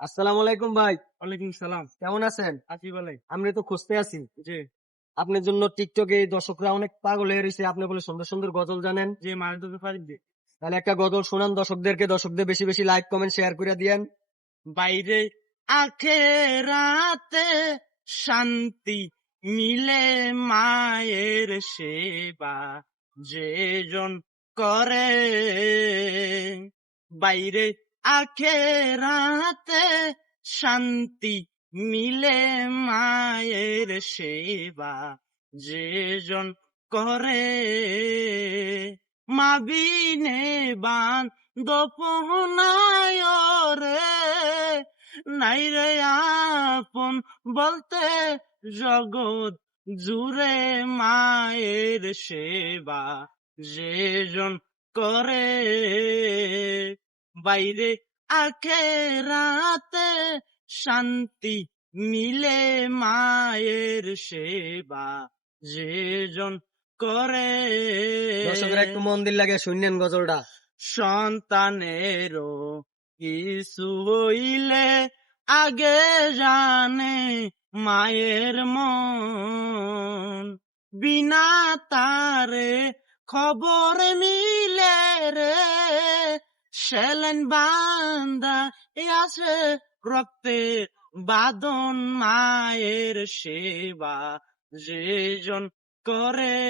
আসসালামু আলাইকুম ভাই, ওয়ালাইকুম সালাম। কেমন আছেন? আছি ভালাই। আমরা তো খুঁজতে আছি। জি, আপনার জন্য টিকটকে এই দর্শকরা অনেক পাগল হয়ে রয়েছে। আপনি বলে সুন্দর সুন্দর গজল জানেন। জি মাছ ধরতে পারি জি। তাহলে একটা গজল শোনান দর্শকদেরকে। দর্শকদের বেশি বেশি লাইক কমেন্ট শেয়ার করে দিয়েন। বাইরে আখেরাতে শান্তি মিলে মায়ের সেবা যেজন করে। বাইরে আখেরাতে শান্তি মিলে মায়ের সেবা যেজন করে। মা বিনে বান দোপনায় রে নাই রে আপন বলতে জগৎ জুড়ে মায়ের সেবা যেজন করে। বাইরে আখেরাতে শান্তি মিলে মায়ের সেবা যেজন করে। দর্শকরা একটু মন দিল লাগে শুনলেন গজলটা। সন্তানেরও কিছু হইলে আগে জানে মায়ের মন। বিনা তারে খবর মিলে রে সেলেন বান্দা আছে রক্তে বাদন মায়ের সেবা যেজন করে।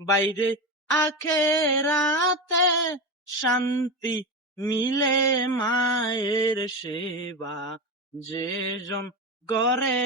বাইরে আখেরাতে শান্তি মিলে মায়ের সেবা যেজন করে।